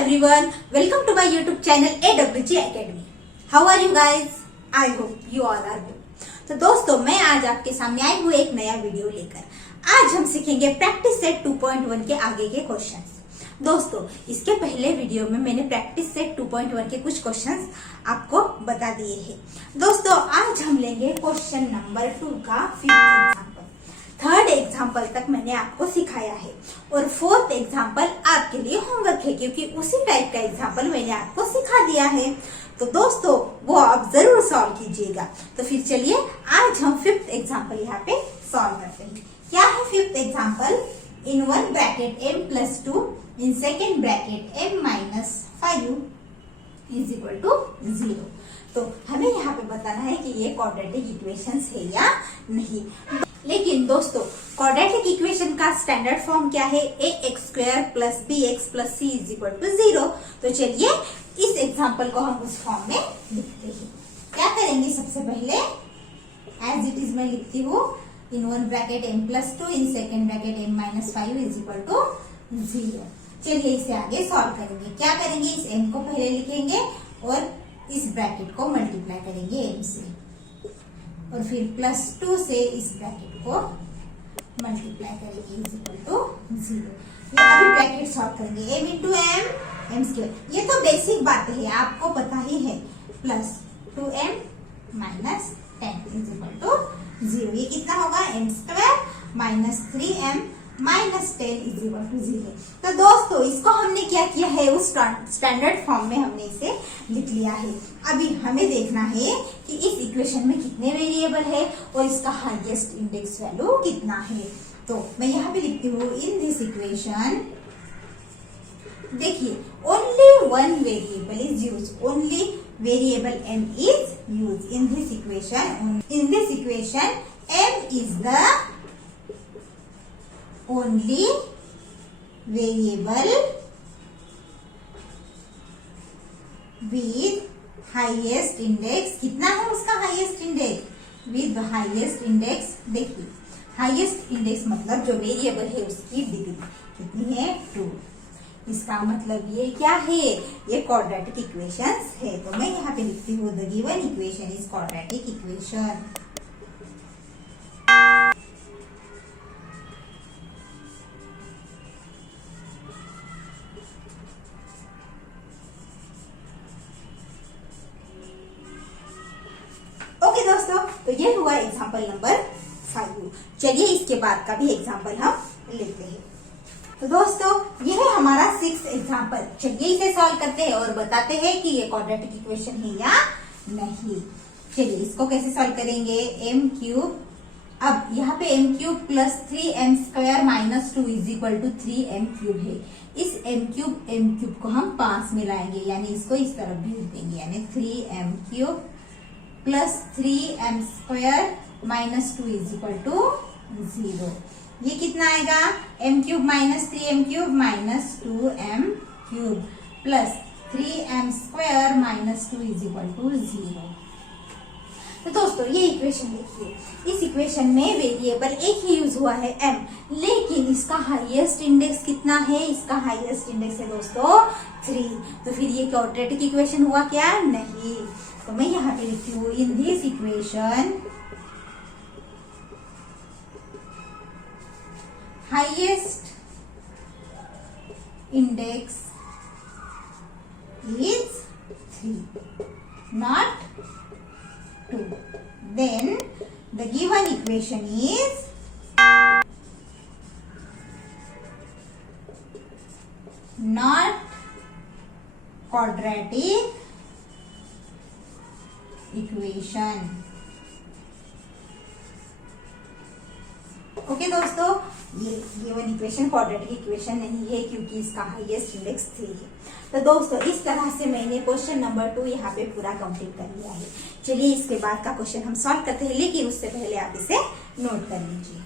everyone, welcome to my YouTube channel AWG Academy. How are you guys? I hope you all are good. तो दोस्तों मैं आज आपके सामने आई हूँ एक नया वीडियो लेकर। आज हम सीखेंगे प्रैक्टिस सेट 2.1 के आगे के क्वेश्चंस। दोस्तों इसके पहले वीडियो में मैंने प्रैक्टिस सेट 2.1 के कुछ क्वेश्चंस आपको बता दिए हैं। दोस्तों आज हम लेंगे क्वेश्चन नंबर 2 का 5th एग्जाम्पल। थर्ड एग्जाम्पल तक मैंने आपको सिखाया है और 4th एग्जाम्पल आपके लिए होमवर्क है, क्योंकि उसी टाइप का एग्जाम्पल मैंने आपको सिखा दिया है। तो दोस्तों वो आप जरूर सॉल्व कीजिएगा। तो फिर चलिए आज हम 5th एग्जाम्पल यहाँ पे सॉल्व करते हैं। क्या है 5th example? In one bracket m + 2 in second bracket m - 5 is equal to 0। तो हमें यहाँ पे बताना है कि ये क्वाड्रेटिक इक्वेशंस है या नहीं। लेकिन दोस्तों क्वाड्रेटिक इक्वेशन का स्टैंडर्ड फॉर्म क्या है? ax² + bx + c = 0। तो चलिए इस एग्जाम्पल को हम उस फॉर्म में लिखते हैं। क्या करेंगे? सबसे पहले एज इट इज मैं लिखती हूँ इन one bracket m + 2 in second bracket m - 5 = 0। चलिए इसे आगे सॉल्व करेंगे। क्या करेंगे? इस m को पहले लिखेंगे और इस ब्रैकेट को मल्टीप्लाई करेंगे m से, और फिर +2 से इस ब्रैकेट को मल्टीप्लाई करेंगे = 0। ये अभी ब्रैकेट सॉल्व करेंगे। m × m m²। ये तो बेसिक बातें हैं, आपको पता ही है। +2m - 10 = 0। ये कितना होगा? m² - 3m - 10 = 0। तो दोस्तों इसको हमने क्या किया है? उस स्टैंडर्ड फॉर्म में हमने इसे लिख लिया है। अभी हमें देखना है कि इस इक्वेशन में कितने वेरिएबल है और इसका हाईएस्ट इंडेक्स वैल्यू कितना है। तो मैं यहाँ पे लिखती हूँ इन दिस इक्वेशन। देखिए only one variable is use, only variable m is use in this equation. In this equation m is the only variable with highest index। कितना है उसका highest index? with highest index। देखिए highest index मतलब जो variable है उसकी degree कितनी है? 2। इसका मतलब ये क्या है? ये क्वाड्रेटिक इक्वेशंस है। तो मैं यहाँ पे लिखती हूँ the given equation is quadratic equation. Okay दोस्तों, तो ये हुआ एग्जाम्पल नंबर 5। चलिए इसके बाद का भी एग्जाम्पल हम लेते हैं। तो दोस्तों ये है हमारा 6th एग्जाम्पल। चलिए इसे सॉल्व करते हैं और बताते हैं कि ये क्वाड्रेटिक इक्वेशन है या नहीं। चलिए इसको कैसे सॉल्व करेंगे? m³। अब यहाँ पे m³ + 3m² - 2 = 3m³ है। इस m³ को हम पास में लाएंगे, यानी इसको इस तरफ भेज देंगे, यानी 3m³ + 3m² - 2 = 0। ये कितना आएगा? m³ - 3m³ - 2m³ + 3m² - 2 = 0। तो दोस्तों ये इक्वेशन देखिए। इस इक्वेशन में वेरिएबल एक ही यूज हुआ है m, लेकिन इसका हाईएस्ट इंडेक्स कितना है? इसका हाईएस्ट इंडेक्स है दोस्तों 3। तो फिर ये क्वाड्रेटिक इक्वेशन हुआ क्या? नहीं। तो मैं यहाँ पे लिखती हूँ in this equation highest index is 3 not 2। then the given equation is not quadratic equation. Okay दोस्तों, ये गिवन इक्वेशन क्वाड्रेटिक इक्वेशन नहीं है, क्योंकि इसका हाईएस्ट इंडेक्स 3 है। तो दोस्तों इस तरह से मैंने क्वेश्चन नंबर 2 यहाँ पे पूरा कंप्लीट कर लिया है। चलिए इसके बाद का क्वेश्चन हम सॉल्व करते हैं, लेकिन उससे पहले आप इसे नोट कर लीजिए।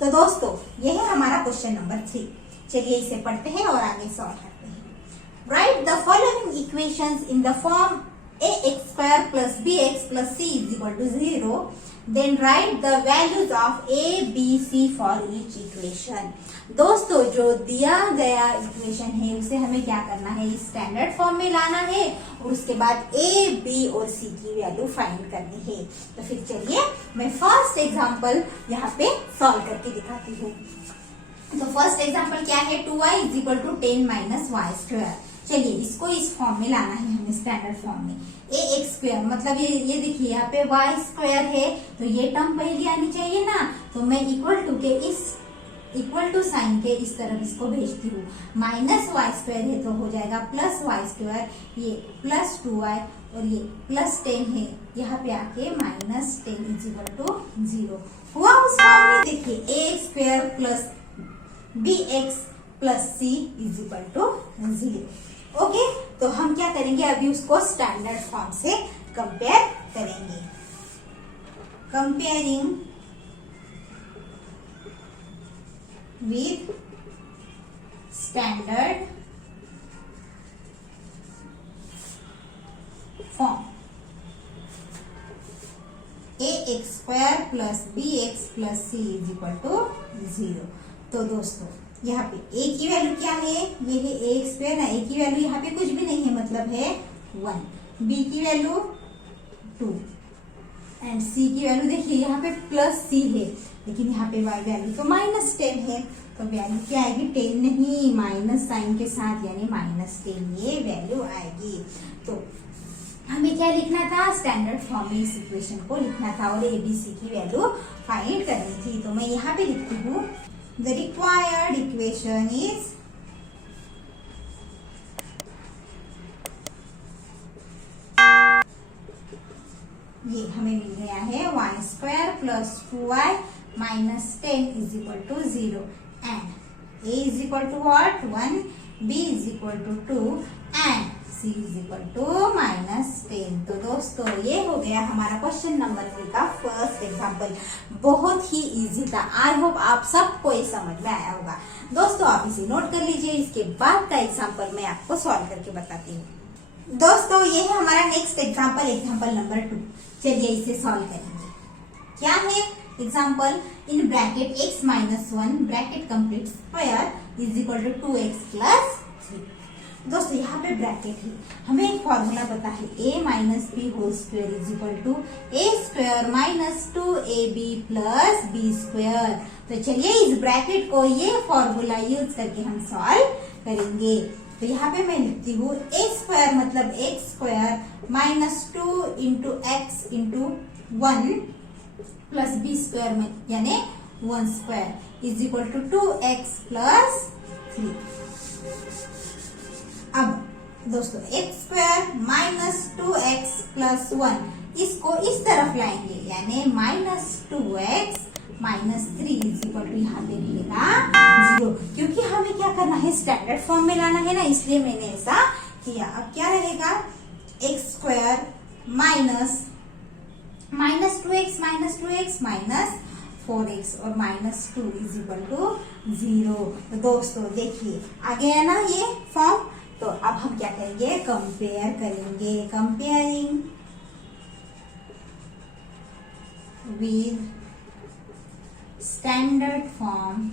तो दोस्तों ये है हमारा क्वेश्चन नंबर 3। चलिए इसे पढ़ते हैं और आगे सॉल्व करते हैं। Right the following equations in the form ax square plus bx plus c is equal to 0, then write the values of a, b, c for each equation. दोस्तों जो दिया गया इक्वेशन है उसे हमें क्या करना है, स्टैंडर्ड फॉर्म में लाना है और उसके बाद ए, बी और सी की वैल्यू फाइंड करनी है। तो फिर चलिए मैं फर्स्ट एग्जांपल यहाँ पे सॉल्व करके दिखाती हूँ। तो फर्स्ट एग्जांपल क्या है, 2y is equal to 10 minus y square. चलिए इसको इस फॉर्म में लाना है हमें, स्टैंडर्ड फॉर्म में। ए एक्स स्क्वायर मतलब ये देखिए यहाँ पे वाई स्क्वायर है तो ये टर्म पहले आनी चाहिए ना, तो मैं इक्वल टू साइन के इस तरफ इसको भेजती हूँ। माइनस वाई स्क्वायर है तो हो जाएगा प्लस वाई स्क्वायर, ये प्लस 2y और ये प्लस 10 है, यहाँ पे आके माइनस 10 इज इक्वल टू 0 हुआ। उस फॉर्म में देखिए A square plus B X plus C is equal to 0। Okay, तो हम क्या करेंगे, अभी उसको स्टैंडर्ड फॉर्म से कंपेयर करेंगे। Comparing with standard form, ax square plus bx plus c is equal to 0। तो दोस्तों यहाँ पे a की वैल्यू क्या है, ये है ax स्क्वायर ना, a की वैल्यू यहाँ पे कुछ भी नहीं है मतलब है 1, b की वैल्यू 2 एंड c की वैल्यू देखिए यहाँ पे प्लस c है लेकिन यहाँ पे y वैल्यू तो माइनस 10 है, तो वैल्यू क्या आएगी, 10 नहीं माइनस साइन के साथ यानी माइनस 10 ये वैल्यू आएगी। तो हमें क्या लिखना था, स्टैंडर्ड फॉर्म में इस इक्वेशन को लिखना था और एबीसी की वैल्यू फाइंड करनी थी। तो मैं यहाँ पे लिखती हूँ द रिक्वायर्ड इक्वेशन इज ये हमें मिल गया है y square plus 2y minus 10 is equal to 0 and a is equal to what 1, b is equal to 2 and c is equal to minus 10। तो दोस्तों ये हो गया हमारा क्वेश्चन नंबर 3 का फर्स्ट एग्जांपल। बहुत ही इजी था, आई होप आप सबको ये समझ में आया होगा। दोस्तों आप इसे नोट कर लीजिए, इसके बाद का एग्जाम्पल मैं आपको सॉल्व करके बताती हूँ। दोस्तों ये है हमारा नेक्स्ट एग्जाम्पल, एग्जाम्पल नंबर 2। चलिए इसे सॉल्व करेंगे। क्या है example, in bracket x minus 1 bracket complete square is equal to 2x plus 3। दोस्तों यहाँ पे ब्रैकेट है, हमें एक फॉर्मूला पता है a minus b whole square is equal to a square minus 2ab plus b square. तो चलिए इस ब्रैकेट को ये फॉर्मूला यूज करके हम सॉल्व करेंगे। तो यहाँ पे मैं लिखती हूँ a स्क्वायर मतलब x square minus 2 into x into 1 plus b square में यानी 1 square is equal to 2x plus 3। अब दोस्तों x square minus 2x plus 1 इसको इस तरफ लाएंगे यानी minus 2x minus 3 is equal to यहाँ पे मिलेगा 0, क्योंकि हमें क्या करना है, स्टैंडर्ड फॉर्म में लाना है ना, इसलिए मैंने ऐसा किया। अब क्या रहेगा, x square minus 2x minus 2x minus 4x और माइनस 2 इज इक्वल टू 0। तो दोस्तों देखिए आ गया ना ये फॉर्म। तो अब हम क्या करेंगे, कंपेयर करेंगे। Comparing with standard form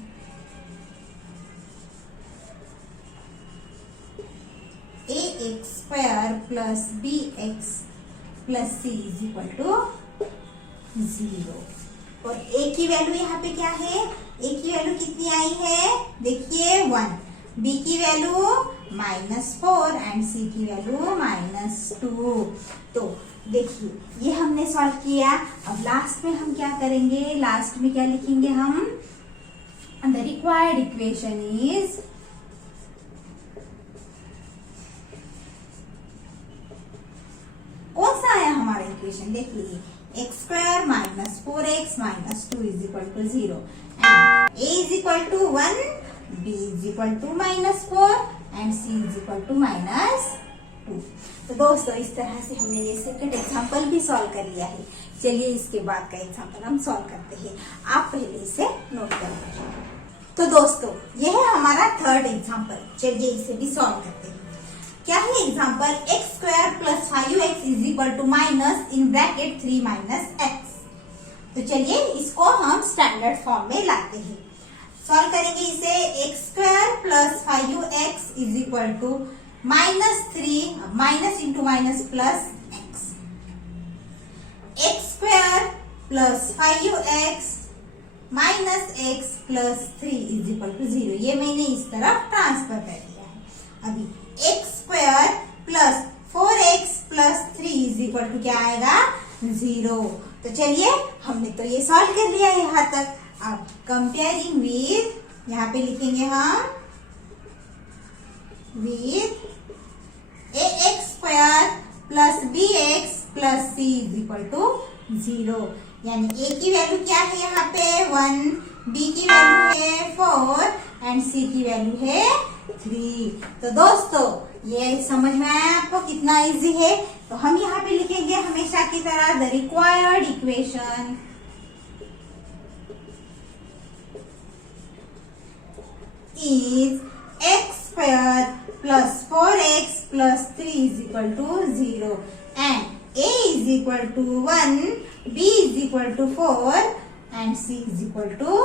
ax square plus bx plus c is equal to 0। और a की वैल्यू यहाँ पे क्या है, a की वैल्यू कितनी आई है, देखिए 1, b की वैल्यू -4 एंड c की वैल्यू -2। तो देखिए ये हमने सॉल्व किया। अब लास्ट में हम क्या करेंगे, लास्ट में क्या लिखेंगे हम, द रिक्वायर्ड इक्वेशन इज कौन सा आया हमारा इक्वेशन, देखिए x square minus 4x minus 2 is equal to 0 and a is equal to 1, b is equal to -4 and c is equal to -2। तो दोस्तों इस तरह से हमने ये सेकंड एग्जांपल भी सॉल्व कर लिया है। चलिए इसके बाद का एग्जांपल हम सॉल्व करते हैं, आप पहले इसे नोट कर लीजिए। तो दोस्तों ये है हमारा थर्ड एग्जांपल, चलिए इसे भी सॉल्व करते हैं। क्या है example? X square plus 5x is equal to minus in bracket 3 minus x. तो चलिए इसको हम स्टैंडर्ड फॉर्म में लाते हैं। सॉल्व करेंगे इसे। X square plus 5x is equal to -3 minus into minus plus x. X square plus 5x minus x plus 3 is equal to 0। ये मैंने इस तरफ ट्रांसफर कर दिया है। अभी x square plus 4x plus 3 is equal to क्या आएगा? 0। तो चलिए हमने तो ये सॉल्व कर लिया है यहाँ तक। अब कंपेयरिंग विद, यहाँ पे लिखेंगे हम with ax square plus bx plus c is equal to 0। यानी a की वैल्यू क्या है यहाँ पे? 1, b की वैल्यू है 4 एंड c की वैल्यू है 3। तो दोस्तों ये समझ में आया आपको कितना इजी है? तो हम यहाँ पे लिखेंगे हमेशा की तरह the required equation is x square plus 4x plus 3 is equal to 0 and a is equal to 1, b is equal to 4 and c is equal to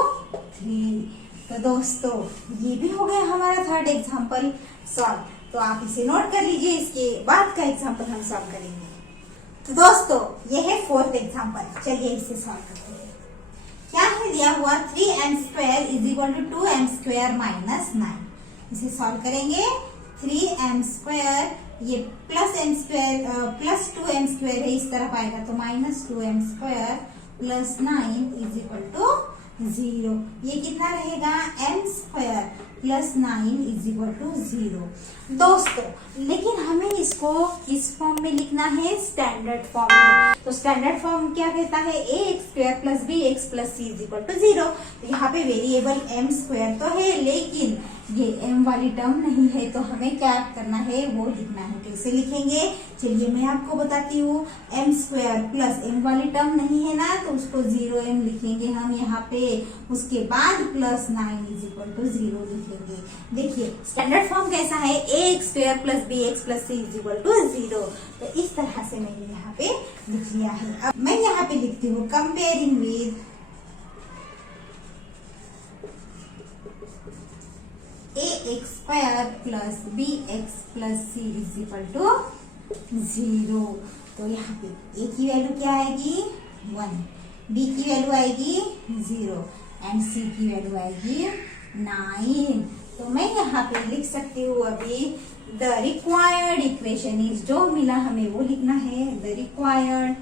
3। तो दोस्तों ये भी हो गया हमारा थर्ड एग्जाम्पल सॉल्व। तो आप इसे नोट कर लीजिए, इसके बाद का एग्जाम्पल हम सॉल्व करेंगे। तो दोस्तों ये है फोर्थ एग्जाम्पल। चलिए इसे सॉल्व करते हैं। क्या है दिया हुआ? 3m square is equal to 2m square minus 9। इसे सॉल्व करेंगे। 3m स्क्वायर, ये plus m square plus 2m square है, इस तरफ आएगा तो minus 2m square plus 9 is equal to 0। ये कितना रहेगा? m square plus 9 is equal to 0। दोस्तों लेकिन हमें इसको किस फॉर्म में लिखना है? स्टैंडर्ड फॉर्म में। तो स्टैंडर्ड फॉर्म क्या कहता है? ax square plus bx plus c is equal to 0। तो यहाँ पे वेरिएबल m स्क्वायर तो है लेकिन ये m वाली टर्म नहीं है, तो हमें क्या करना है? वो लिखना है। कैसे लिखेंगे? चलिए मैं आपको बताती हूँ। m स्क्वायर प्लस m वाली टर्म नहीं है ना, तो उसको 0m लिखेंगे हम यहाँ पे। उसके बाद प्लस 9 इज इक्वल टू 0 लिखेंगे। देखिए स्टैंडर्ड फॉर्म कैसा है? ax square plus bx plus c is equal to 0। तो इस तरह से मैंने यहाँ पे लिख लिया है। अब मैं यहाँ पे लिखती हूँ comparing with ax square plus bx plus c is equal to 0। तो यहाँ पे a की वैल्यू क्या आएगी? 1, b की वैल्यू आएगी 0 एंड c की वैल्यू आएगी 9। तो मैं यहाँ पे लिख सकती हूँ अभी द रिक्वायर्ड इक्वेशन इज, जो मिला हमें वो लिखना है। द रिक्वायर्ड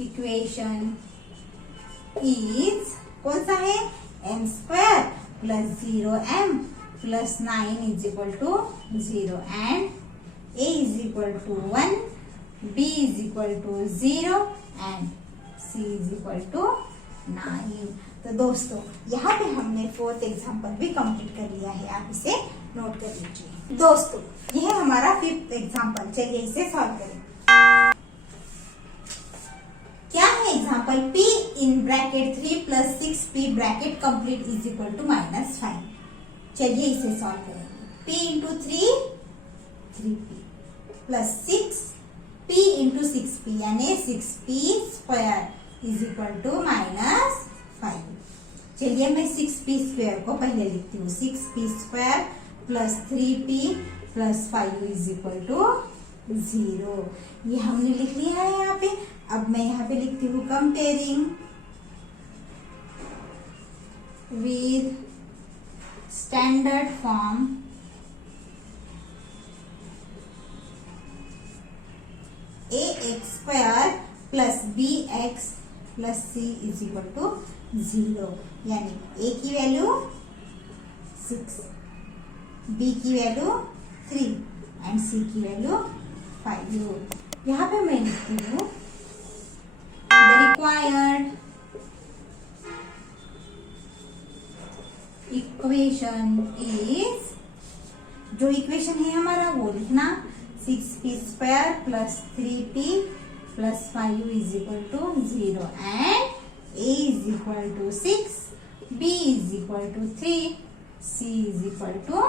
इक्वेशन इज कौन सा है? m square plus 0m plus 9 is equal to 0 and a is equal to 1, b is equal to 0 and c is equal to 9। तो दोस्तों यहाँ पे हमने फोर्थ एग्जाम्पल भी कंप्लीट कर लिया है, आप इसे नोट कर लीजिए। दोस्तों यह है हमारा फिफ्थ एग्जाम्पल। चलिए इसे सॉल्व करें। क्या है example? p in bracket 3 plus 6p bracket complete is equal to -5। चलिए इसे सॉल्व करेंगे। p into 3p plus 6p into 6p यानी 6p square is equal to -5। चलिए मैं 6p स्क्वायर को पहले लिखती हूँ। 6p square plus 3p plus 5 is equal to 0। ये हमने लिख लिया है यहाँ पे। अब मैं यहाँ पे लिखती हूँ comparing with standard form ax square plus bx plus c is equal to 0। यानी a की वैल्यू 6, b की वैल्यू 3 एंड c की वैल्यू 5। यहाँ पे मैं लिखती हूँ द रिक्वायर्ड इक्वेशन इज, जो इक्वेशन है हमारा वो लिखना 6p square plus 3p plus 5 is equal to 0 and a is equal to 6, b is equal to 3, c is equal to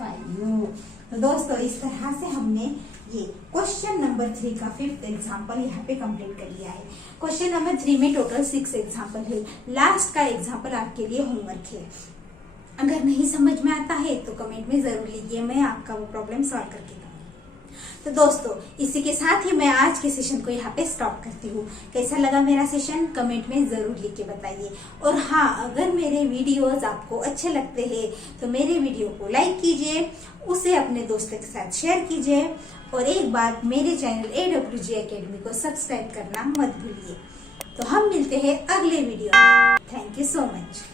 5। तो दोस्तों इस तरह से हमने ये क्वेश्चन नंबर 3 का 5th एग्जाम्पल यहाँ पे कंप्लीट कर लिया है। क्वेश्चन नंबर 3 में टोटल 6 एग्जाम्पल है। लास्ट का एग्जाम्पल आपके लिए होमवर्क है। अगर नहीं समझ में आता है तो कमेंट में जरूर लिखिए, मैं आपका वो प्रॉब्लम सॉल्व करके दूंगी। तो दोस्तों इसी के साथ ही मैं आज के सेशन को यहाँ पे स्टॉप करती हूँ। कैसा लगा मेरा सेशन कमेंट में जरूर लिख के बताइए। और हाँ, अगर मेरे वीडियोस आपको अच्छे लगते हैं तो मेरे वीडियो को लाइक कीजिए, उसे अपने दोस्तों के साथ शेयर कीजिए और एक बार मेरे चैनल AWG एकेडमी को सब्सक्राइब करना मत भूलिए। तो हम मिलते हैं अगले वीडियो में। Thank you so much.